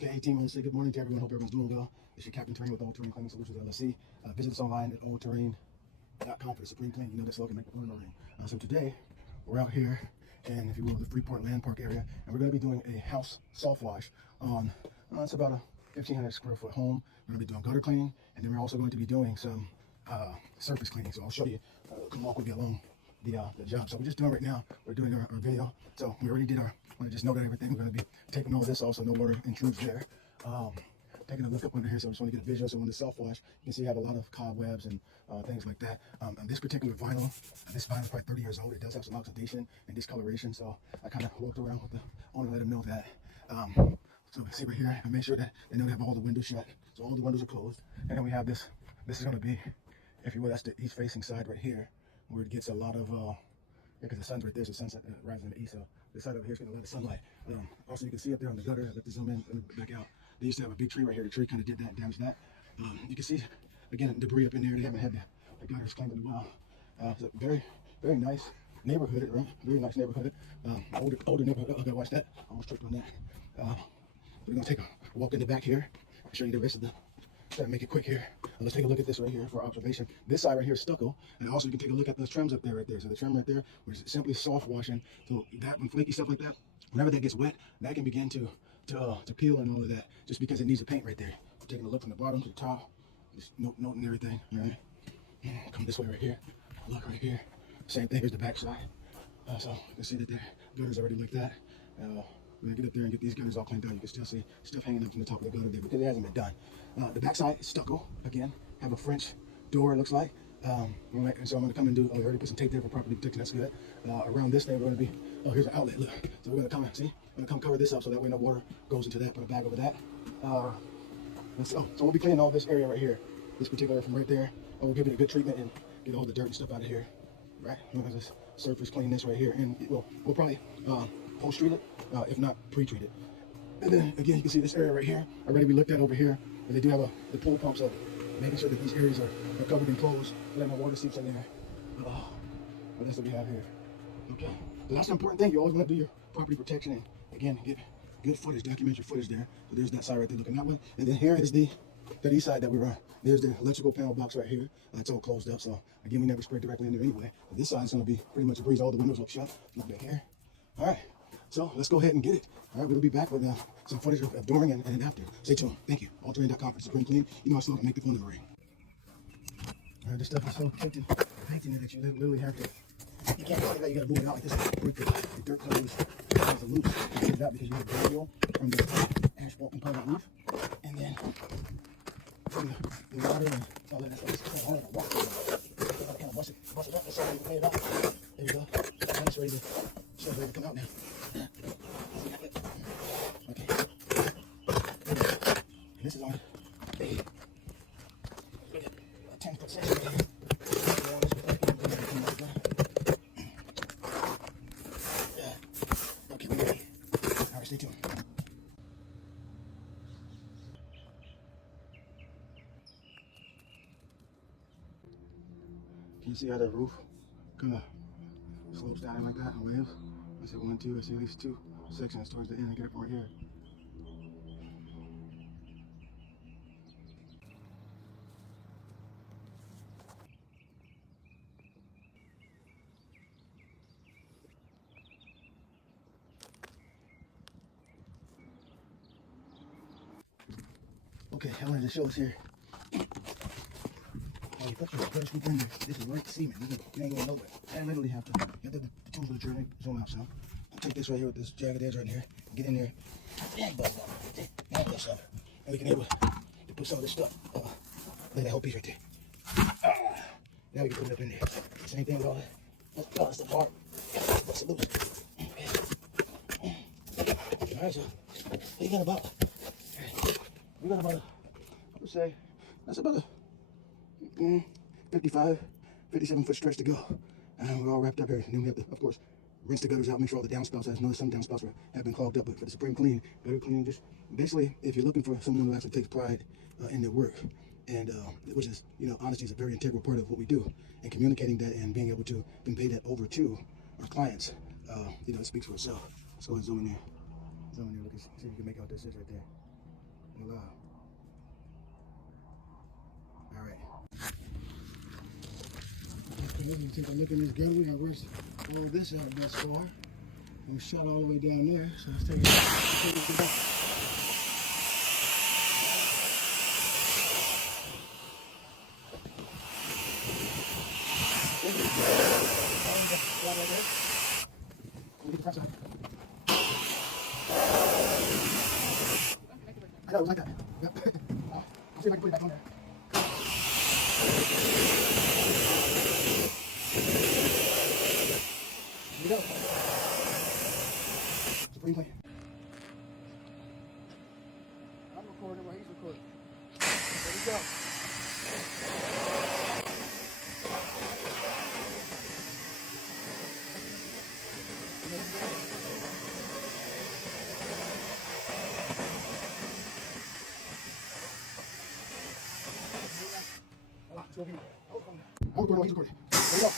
Okay, team, I want to say good morning to everyone. Hope everyone's doing well. This is your Captain Terrain with All Terrain Cleaning Solutions LLC. Visit us online at allterrain.com for the Supreme Clean. You know that slogan, make the food in the rain. So today, we're out here in, if you will, the Freeport Land Park area, and we're going to be doing a house soft wash on, it's about a 1,500 square foot home. We're going to be doing gutter cleaning, and then we're also going to be doing some surface cleaning. So I'll show you, come walk with me along the job. So we're just doing right now, we're doing our video. So we already did our, I want to just note everything. We're going to be taking over this also, no water intrudes there. Taking a look up under here, so I just want to get a visual. So when the soft wash, you can see I have a lot of cobwebs and things like that. On this particular vinyl, this vinyl is probably 30 years old. It does have some oxidation and discoloration, so I kind of walked around with the owner, let him know that. So see right here, I made sure that they know they have all the windows shut, so all the windows are closed. And then we have this. This is going to be, if you will, that's the east-facing side right here, where it gets a lot of, because the sun's right there, so sunset rises in the east, so this side over here is getting a lot of sunlight. Also, you can see up there on the gutter, let me zoom in, let me back out. They used to have a big tree right here. The tree kind of did that, damaged that. You can see, again, debris up in there. They haven't had the gutters cleaned in a while. It's a very, very nice neighborhood, right? Very nice neighborhood. Older neighborhood. Oh, I gotta watch that. I almost tripped on that. We're gonna take a walk in the back here. I'll show you the rest of the. Try to make it quick here. Let's take a look at this right here for observation. This side right here is stucco, and also you can take a look at those trims up there, right there. So the trim right there, which is simply soft washing. So that when flaky stuff like that, whenever that gets wet, that can begin to peel and all of that, just because it needs a paint right there. Taking a look from the bottom to the top, just noting everything. All right. Come this way right here. Look right here. Same thing as the back side. So you can see that the gutters already like that. When I get up there and get these gutters all cleaned out, you can still see stuff hanging up from the top of the gutter there because it hasn't been done. The backside is stucco. Again, have a French door, it looks like. And so I'm going to come and do, I already put some tape there for property protection, that's good. Around this thing, we're going to be, here's an outlet, look. So we're going to come and see, I'm going to come cover this up so that way no water goes into that, put a bag over that. So we'll be cleaning all this area right here, this particular from right there. We'll give it a good treatment and get all the dirt and stuff out of here, right? We're going to just surface clean this right here, and we'll probably post-treat it, if not pre-treat it. And then again, you can see this area right here. Already we looked at over here, and they do have the pool pump, so making sure that these areas are covered and closed, so that no water seeps in there. But that's what we have here. Okay, so that's the important thing. You always want to do your property protection, and again, get good footage, document your footage there. So there's that side right there looking that way, and then here is the east side that we run. There's the electrical panel box right here. It's all closed up, so again, we never sprayed directly in there anyway. But this side is going to be pretty much a breeze. All the windows look shut. Look back here. All right. So let's go ahead and get it. All right, we'll be back with some footage of during and after. Stay tuned. Thank you. Allterrain.com for Supreme Clean. You know I still can make the fun of the rain. All right, this stuff is so painted that you literally have to. You can't say that you got to move it out like this. Break the dirt clothes loose. You get it out because you have burial from the asphalt component roof, and then from the water and all that stuff. It's kind of hard to walk. You gotta kind of bust it up. That's all you can lay it out. There you go. Now it's ready to come out now. Okay. And this is on a 10-foot section. Okay, we're ready. All right, stay tuned. Can you see how the roof kind of slopes down like that and waves? I said 1, 2, I see at least 2 sections towards the end. I get it from right here. Okay, I wanted to show us here. You put your gutter scoop in there. This is right cement. You ain't going nowhere. I literally have to. You have the tools of the journey. Zoom out some. I'll take this right here with this jagged edge right here. Get in there. Drag this up. And we can able to put some of this stuff. Look at that whole piece right there. Now we can put it up in there. Same thing with all that. Let's all this stuff hard. Bust it loose. All right, so we got about. I would say that's about a 55, 57-foot stretch to go. And we're all wrapped up here. And then we have to, of course, rinse the gutters out, make sure all the downspouts, I know some downspouts have been clogged up, but for the Supreme Clean, gutter cleaning, just basically, if you're looking for someone who actually takes pride in their work, and which is, honesty is a very integral part of what we do, and communicating that and being able to convey that over to our clients, it speaks for itself. Let's go ahead and zoom in there. Look and see if you can make out this is right there. Voila. All right. You take a look in this gun. I worked all this out thus far. We shot all the way down there, so let's take it back. I know, it was like that. Yep. I'll see if I can put it back on there. Here we go. Supreme clean. I'm recording while he's recording. There we go. I'm recording while he's recording. There we go.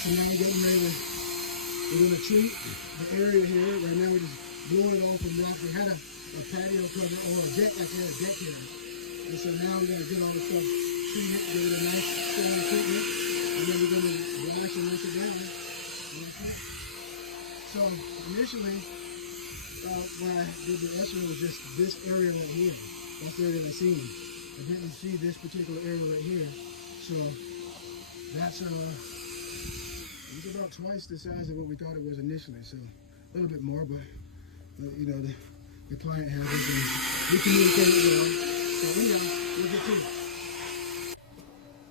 So now we're getting ready to, we're going to treat the area here. Right now we just blew it off from rocks. We had a patio cover or a deck, like we had a deck here. And so now we're going to get all the stuff treated, give it a nice strong treatment, and then we're going to wash and rinse it down. So initially, when I did the estimate, was just this area right here. That's the area that I seen. I didn't see this particular area right here. So that's it's about twice the size of what we thought it was initially, so a little bit more, but you know, the client has us and we communicate with them. So anyhow, we'll get to it.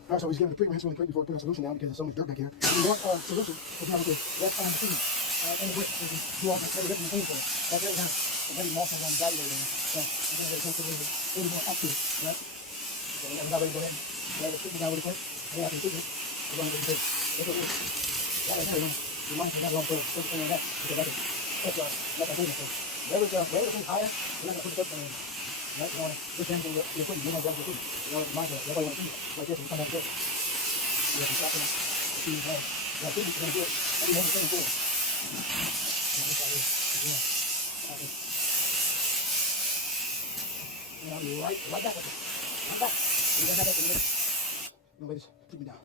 All right, so he's giving the pre-rinse really quick before we put our solution down because there's so much dirt back here. We want our solution to be able to rest on the machine and the brick so we can do all the heavy lifting and things for it. Like there we have some heavy moss around the body area. So we're going to take a little more up to it, right? So we're about ready to go ahead and grab the treatment down really quick. Then after the treatment, we're going to do this. Look at this. That right there, reminds me of that long thing like that, because that is such a, like I said, so wherever things higher, we're not going to put the foot in, right? You want to, this thing for your equipment, you want to grab your equipment, you want to remind you, everybody want to see it, like this, and you come down to this. You have to stop in it, see it, right? You have to do it, you're going to do it, every moment you're going to do it. And I'll be right back with it, right back, and then back up in a minute. No, ladies, keep me down.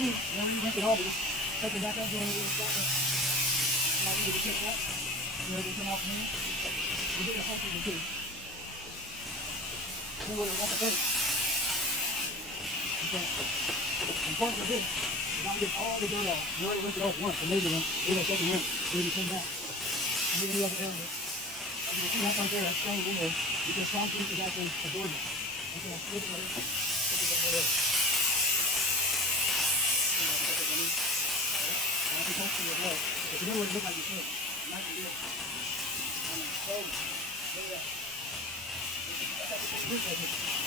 When you rinse it over, just take it back up, doing a little spot. Now you get to check that. You ready to come off here? We'll get the whole thing too. See what it wants to take. Okay. important for this is not to get all the dirt off. You already rinsed it off once, the major one. Then a second rinse, then you come back. And then the other area. As you can see, that right there, that's staying in there because concrete is actually absorbent. Okay, look at that. Look at that. That's supposed to be as well. But you know what it looks like you should. Nice and good.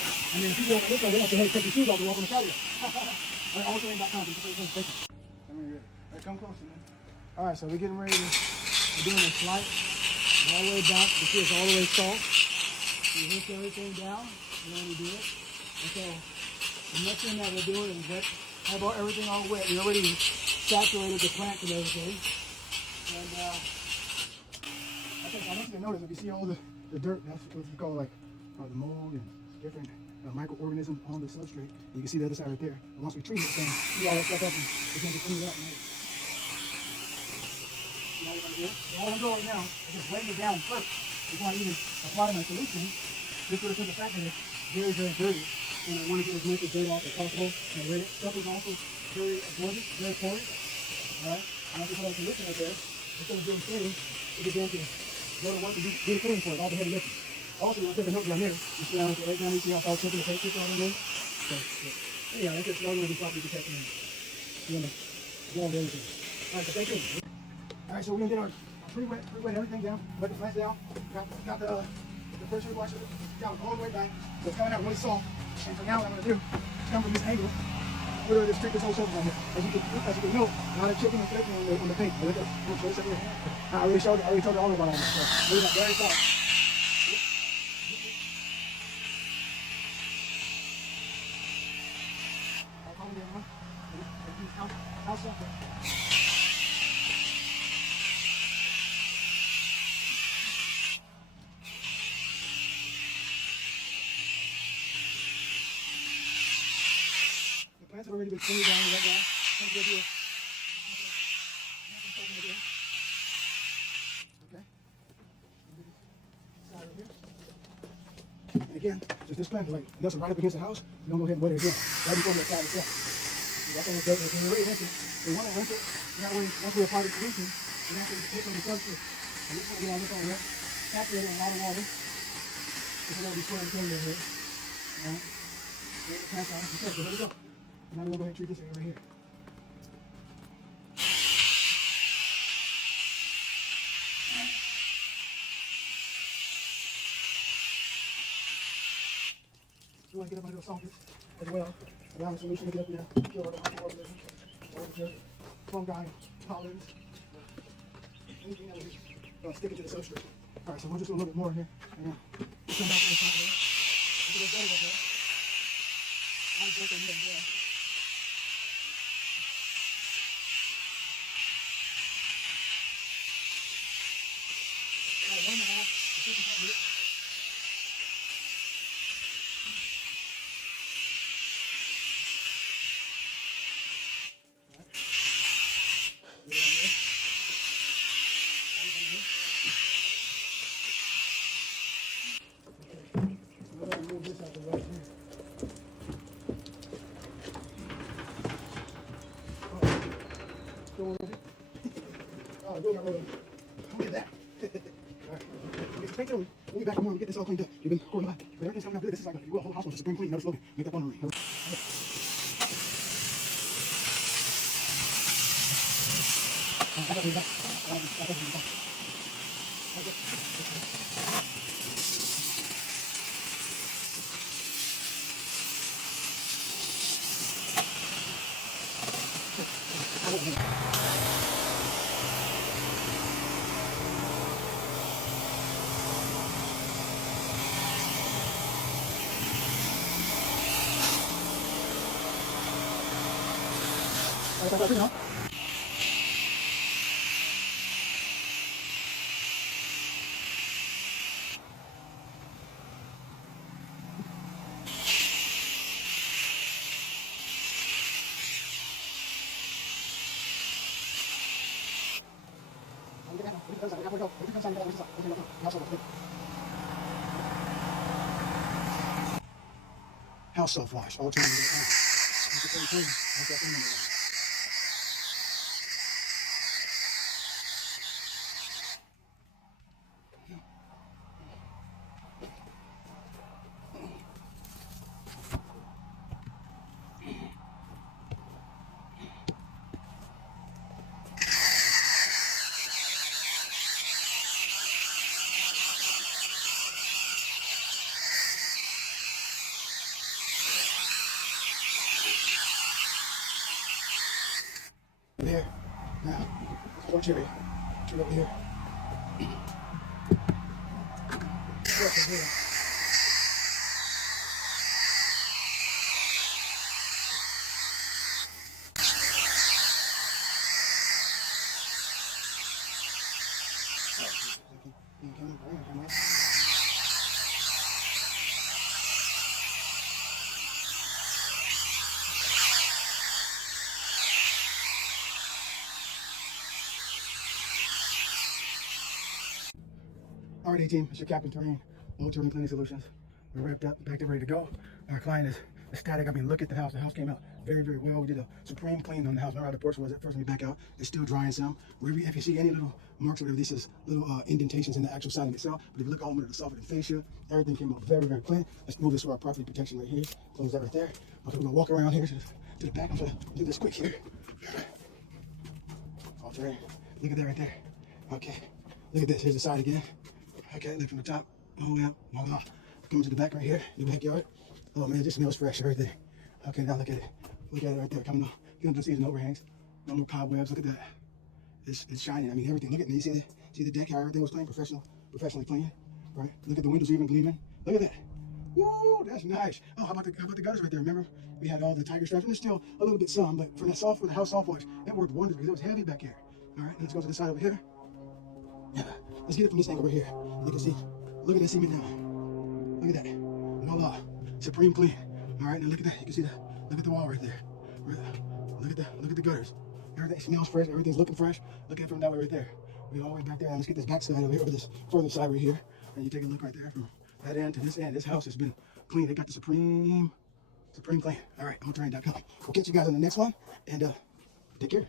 I mean, if you go on the list, they don't say, hey, take your shoes off and walk on the patio. I also ain't got time to take it. I mean, yeah. Come closer, man. All right, so we're getting ready to, we're doing a slight all the way back. You see it's all the way soft. You rinse everything down. You know when you do it. And so the next thing that we're doing is wet. How about everything all wet? We already saturated the plant and everything. And I want you to notice, if you see all the dirt, that's what we call like the mold and different microorganisms on the substrate. You can see the other side right there. And once we treat it, then see all that stuff up and begin to clean it up. Right? See how we're going to do it? So all I'm doing right now is just weighing it down first before I even apply my solution, just for the simple fact that it's very, very dirty. And I want to get as much of dirt off as possible. And the stuff is also very absorbent, very porous. Alright? And after you put our solution right there, instead of doing cleaning, we begin to go to work and do the cleaning for it, all the heavy lifting. Also, I'll take a note down here. You see how right down, you see how far it's taking the paint all in there? So, anyhow, that's just not going to be properly protected. You want to go on everything. Alright, so thank you. Alright, so we're going to get our pre-wet everything down, let the plants down. Got the first wash down all the way back. So it's coming out really soft. And so now what I'm going to do is come from this angle. We're going to just treat this whole surface right here. As you can note, a lot of chipping and flaking on the paint. Look at this up here. I already told you all about all this stuff. Look at that, very soft. How soft? The plants have already been cleaned down right now. Okay. And again, just this plant is like nestled right up against the house. You don't go ahead and wet it again. Right before the side itself. That's what we're doing. When you're ready to rinse it, we want to rinse it. That way, once we apply the solution, we have to take on the substrate. And this is what we want to do. Saturate it in a lot of water. This is going to be square and clean here. Alright. Get the plants out. Okay, so here we go. Now we're going to go ahead and treat this area right here. You want to get up under the softness as well. Allow the solution to get up there, kill all the microorganisms, all the dirt, fungi, pollens, anything that will stick it to the substrate. Alright, so we'll just do a little bit more here. And we'll come back to the top of that. Look at those gutters up there. I'll just work on them there. Alright, 1.5 to 55 minutes. Oh, good, look at that. Alright, we'll be back tomorrow and get this all cleaned up. You've been recording live. But everything's coming out good. This is like a whole house was spring clean. Another slogan. Make that one ring. House self-wash, all 20 minutes. Supreme Clean. That's that thing in there. Here. Now, porch area. Turn over here. Porch over here. Alright, team, it's your Captain Terrain, Terrain Cleaning Solutions. We're wrapped up, back there, ready to go. Our client is ecstatic. I mean, look at the house. The house came out very, very well. We did a supreme clean on the house. Remember how the porch was at first when we back out? It's still drying some. Wherever, if you see any little marks or whatever, this is little indentations in the actual siding itself. But if you look all over the soffit and fascia, everything came out very, very clean. Let's move this to our property protection right here. Close that right there. Okay, we're gonna walk around here to the back. I'm gonna do this quick here. All terrain. Look at that right there. Okay, look at this. Here's the side again. Okay, look from the top, all the way up, voila. Coming to the back right here, the backyard. Oh man, it just smells fresh, everything. Okay, now look at it. Look at it right there, coming up. You don't see the overhangs, no more cobwebs, look at that. It's shining, I mean everything. Look at me, see the deck, how everything was clean, professionally clean, right? Look at the windows even gleaming. Look at that. Woo, that's nice. Oh, how about the gutters right there? Remember, we had all the tiger straps, and there's still a little bit some, but for the house soft voice, that worked wonders because it was heavy back here. All right, let's go to the side over here. Yeah, let's get it from this angle right here. You can see, look at that cement now. Look at that. Voila, supreme clean. All right, now look at that. You can see look at the wall right there. Look at the gutters. Everything smells fresh. Everything's looking fresh. Look at it from that way right there. We all the way back there. And let's get this back side over here, or this further side right here. And you take a look right there from that end to this end. This house has been clean. They got the supreme clean. All right, terrain.com. We'll catch you guys on the next one, and take care.